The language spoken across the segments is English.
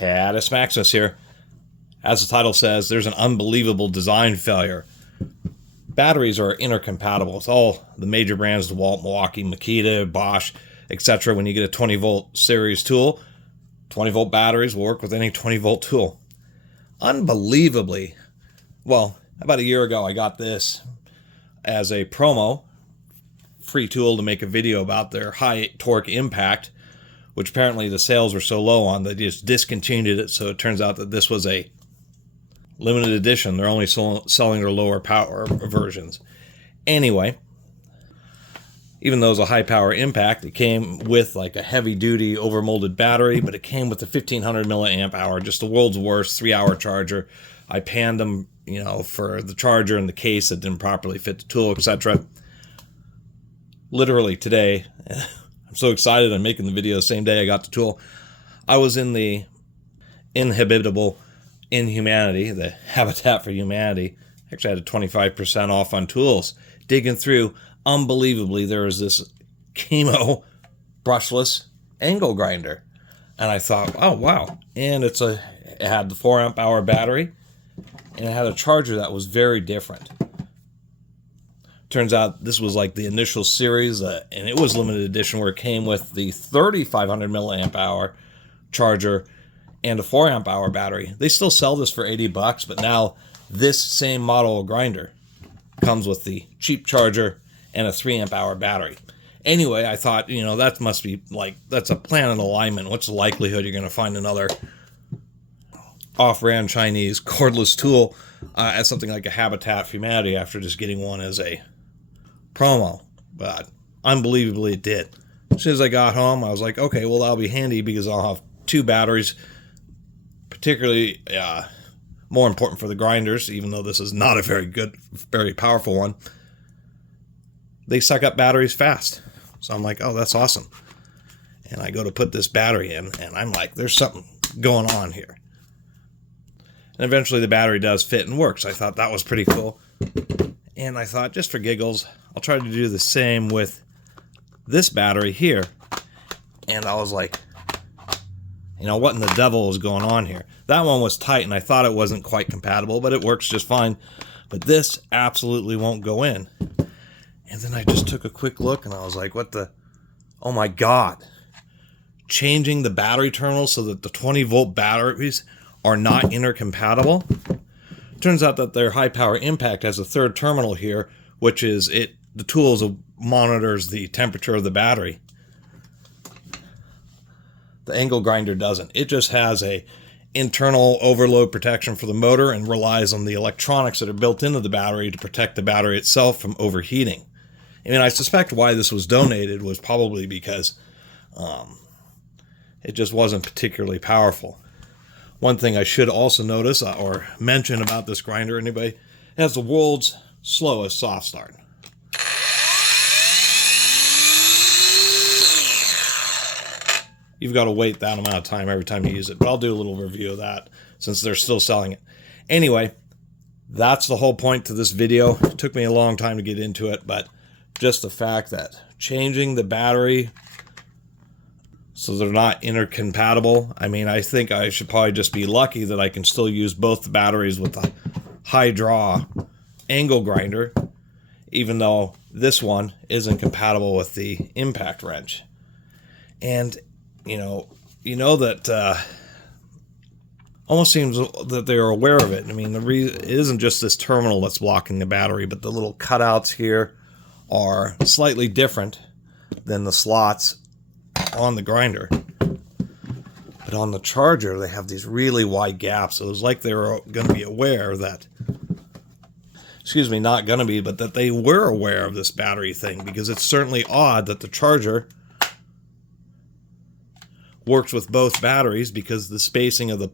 Catus Maximus here. As the title says, there's an unbelievable design failure. Batteries are intercompatible with all the major brands, DeWalt, Milwaukee, Makita, Bosch, etc. When you get a 20 volt series tool, 20 volt batteries will work with any 20 volt tool. Unbelievably, well, about a year ago I got this as a promo, free tool to make a video about their high torque impact, which apparently the sales were so low on, they just discontinued it. So it turns out that this was a limited edition. They're only selling their lower power versions. Anyway, even though it was a high power impact, it came with like a heavy duty overmolded battery, but it came with a 1500 milliamp hour, just the world's worst 3-hour charger. I panned them, for the charger and the case that didn't properly fit the tool, etc. Literally today, I'm so excited I'm making the video the same day I got the tool. I was in the Inhabitable Inhumanity, the Habitat for Humanity. Actually, I had a 25% off on tools. Digging through, unbelievably, there was this Kimo brushless angle grinder. And I thought, oh, wow. And it had the 4 amp hour battery, and it had a charger that was very different. Turns out this was like the initial series, and it was limited edition, where it came with the 3500 milliamp hour charger and a 4 amp hour battery. They still sell this for $80, but now this same model of grinder comes with the cheap charger and a 3 amp hour battery. Anyway, I thought, that must be like, that's a planet alignment. What's the likelihood you're going to find another off-brand Chinese cordless tool as something like a Habitat for Humanity after just getting one as a promo? But unbelievably it did. As soon as I got home, I was like, okay, well, that'll be handy because I'll have 2 batteries, particularly more important for the grinders, even though this is not a very good, very powerful one. They suck up batteries fast. So I'm like, oh, that's awesome. And I go to put this battery in, and I'm like, there's something going on here. And eventually the battery does fit and works. I thought that was pretty cool. And I thought, just for giggles, I'll try to do the same with this battery here. And I was like, what in the devil is going on here? That one was tight, and I thought it wasn't quite compatible, but it works just fine. But this absolutely won't go in. And then I just took a quick look, and I was like, oh my God. Changing the battery terminal so that the 20 volt batteries are not intercompatible. Turns out that their high power impact has a third terminal here, which is the tool monitors the temperature of the battery. The angle grinder doesn't. It just has a internal overload protection for the motor and relies on the electronics that are built into the battery to protect the battery itself from overheating. I suspect why this was donated was probably because it just wasn't particularly powerful. One thing I should also notice or mention about this grinder, anybody, it has the world's slowest soft start. You've got to wait that amount of time every time you use it, but I'll do a little review of that since they're still selling it. Anyway, that's the whole point to this video. It took me a long time to get into it, but just the fact that changing the battery so they're not intercompatible. I think I should probably just be lucky that I can still use both the batteries with the high draw angle grinder, even though this one isn't compatible with the impact wrench. And, that almost seems that they are aware of it. It isn't just this terminal that's blocking the battery, but the little cutouts here are slightly different than the slots on the grinder. But on the charger, they have these really wide gaps. So it was like they were going to be aware that, not going to be, but that they were aware of this battery thing, because it's certainly odd that the charger works with both batteries, because the spacing of the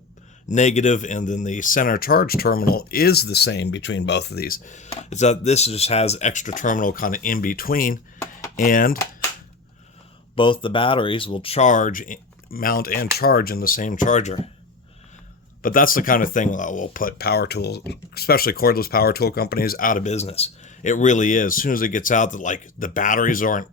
negative and then the center charge terminal is the same between both of these. It's that this just has extra terminal kind of in between, and both the batteries will mount and charge in the same charger. But that's the kind of thing that will put power tools, especially cordless power tool companies, out of business. It really is. As soon as it gets out that the batteries are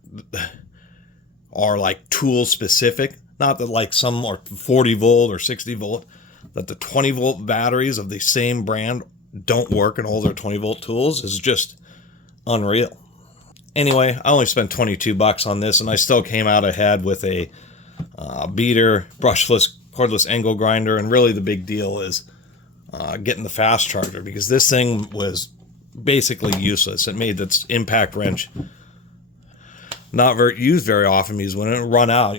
like tool specific, Not that like some are 40 volt or 60 volt, that the 20 volt batteries of the same brand don't work in all their 20 volt tools is just unreal. Anyway, I only spent 22 bucks on this, and I still came out ahead with a beater, brushless, cordless angle grinder, and really the big deal is getting the fast charger, because this thing was basically useless. It made its impact wrench not used very often, because when it run out,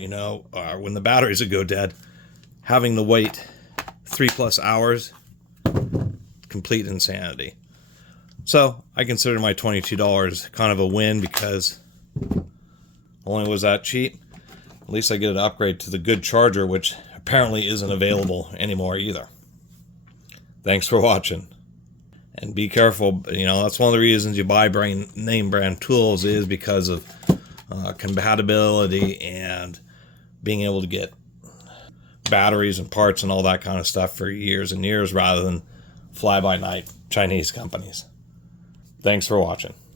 when the batteries would go dead, having to wait 3+ hours, complete insanity. So I consider my $22 kind of a win, because only was that cheap. At least I get an upgrade to the good charger, which apparently isn't available anymore either. Thanks for watching. And be careful, that's one of the reasons you buy name brand tools, is because of compatibility and being able to get batteries and parts and all that kind of stuff for years and years, rather than fly-by-night Chinese companies. Thanks for watching.